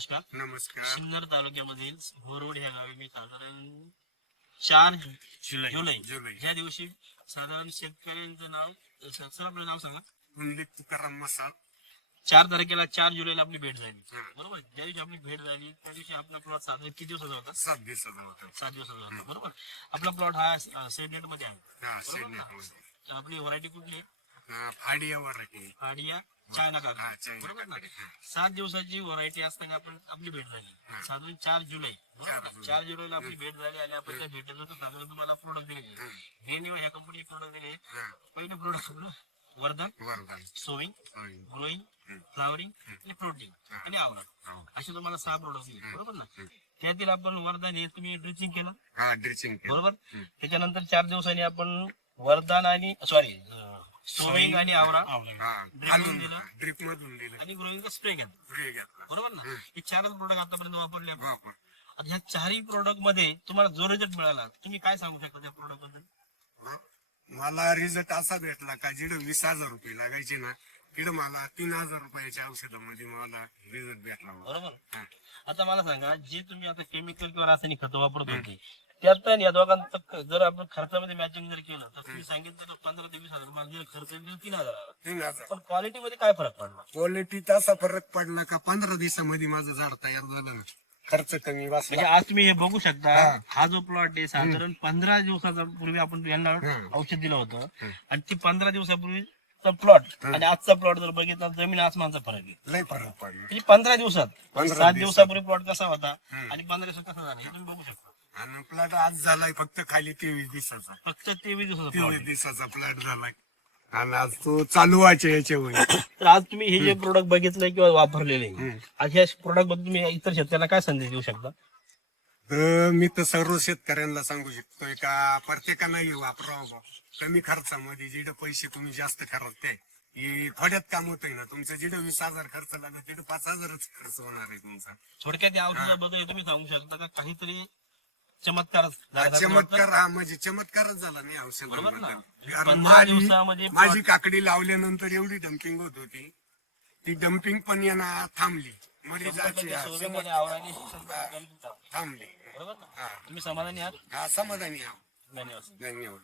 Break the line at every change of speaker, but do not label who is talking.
नमस्कार.
नमस्कार.
सिन्नर तालुक्यामधील होरवड ह्या गावी मी साधारण चार
जुलै.
जुलै.
जुलै.
या दिवशी साधारण शेतकऱ्यांचं नाव सर आपलं नाव सांगा.
पुंडलिक तुकाराम मसाळ
चार तारखेला चार जुलैला आपली भेट झाली.
हा.
बरोबर? ज्या दिवशी आपली भेट झाली त्या दिवशी आपला प्लॉट साधारण किती दिवसाचा होता?
सात दिवसाचा होता.
सात दिवसाचा होता. बरोबर? आपला प्लॉट हा सेडनेटमध्ये आहे.
हा
बरोबर ना? आपली व्हरायटी कुठली आहे?
फाडियावर
आडिया चायना
हा
काका
चायना
बरोबर ना. सात दिवसाची व्हरायटी असताना आपण आपली भेट झाली. साधारण चार जुलै बरोबर
चार
ना?
जुलै.
चार जुलैला आपली भेट झाली आणि आपण त्या भेटेचं तर साधारण तुम्हाला प्रोडक्ट दिले
हा.
निवड ह्या कंपनी प्रोडक्ट दिले पहिले प्रोडक्ट वर्धन
वरदान
सोविंग. ग्रोईंग. फ्लावरिंग आणि प्रोटीन. आणि आवरण. असे तुम्हाला सहा प्रोडक्ट दिले. बरोबर ना. त्यातील आपण वरदान हे तुम्ही ड्रिचिंग केलं
हा ड्रिचिंग केलं.
बरोबर. त्याच्यानंतर चार दिवसांनी आपण वरदान आणि सॉरी सोविंग आणि आवरा
हा
मधून दिलं?
ड्रिप मधून दिलं
आणि ग्रोईंगचा स्प्रे घेतला
स्प्रे घेतला
बरोबर ना. हे चारच प्रोडक्ट आतापर्यंत वापरले आपण
वापर.
आता ह्या चारही प्रोडक्टमध्ये तुम्हाला जो रिझल्ट मिळाला तुम्ही काय सांगू शकता त्या प्रोडक्टबद्दल
हा. मला रिझल्ट असा भेटला का जिथं वीस हजार रुपये लागायचे ना तिथं मला तीन हजार रुपयाच्या औषधामध्ये मला रिझल्ट भेटला.
बरोबर
हा.
आता मला सांगा जे तुम्ही आता केमिकल किंवा रासायनिक खतं वापरत होते त्यात आणि या दोघांचं क- जर आपण खर्चामध्ये मॅचिंग जर केलं तर तुम्ही सांगितलं पंधरा ते वीस हजार माझे खर्च येईल तीन हजार आला.
तीन हजार
पण क्वालिटी मध्ये काय फरक पडला
क्वालिटीत असा फरक पडला का पंधरा दिवसामध्ये माझं झाड तयार झालं ना खर्च कमी
म्हणजे
वाचला
आज तुम्ही हे बघू शकता
हा.
जो प्लॉट आहे साधारण पंधरा दिवसाचा पूर्वी आपण यांना
हम्म.
औषध दिलं होतं. आणि ती पंधरा दिवसापूर्वीचा प्लॉट. आणि आजचा प्लॉट जर बघितला तर जमीन आसमानचा फरक आहे
लय फरक पडला
म्हणजे पंधरा दिवसात
पंधरा
सात. दिवसापूर्वी प्लॉट कसा होता. आणि पंधरा दिवसात कसा झाला हे तुम्ही बघू शकता
आणि प्लॉट आज झालाय फक्त खाली तेवीस दिवसाचा.
फक्त तेवीस दिवसाचा
तेवीस दिवसाचा प्लॉट झालाय. आणि आज तो चालू व्हायचे याच्या होईल
आहे. तर आज तुम्ही हे जे प्रोडक्ट बघितले किंवा वापरलेले
हम्म.
आज ह्या प्रोडक्टबद्दल तुम्ही इतर शेतकऱ्यांना काय संदेश देऊ शकता?
तर मी तर सर्व शेतकऱ्यांना सांगू शकतोय का प्रत्येकानं हे वापरावं बा. कमी खर्चामध्ये जिथं पैसे तुम्ही जास्त खर्चते हे थोड्यात काम होतंय ना. तुमचं जिथं वीस हजार खर्च लागत तिथं पाच हजारच खर्च होणार आहे तुमचा.
थोडक्यात या औषधाबद्दल तुम्ही सांगू शकता का? काहीतरी चमत्कार
चमत्कार हा म्हणजे चमत्कारच झाला नाही
बरोबर ना?
औषधाबद्दल कारण
पंधरा
माझी
दिवसामध्ये
माझी काकडी लावल्यानंतर एवढी डम्पिंग होत होती. ती डम्पिंग पण यांना थांबली. हा,
शिक्षण
थांबली.
बरोबर ना.
हा.
तुम्ही समाधानी आहात?
हा समाधानी आहो.
धन्यवाद.
धन्यवाद.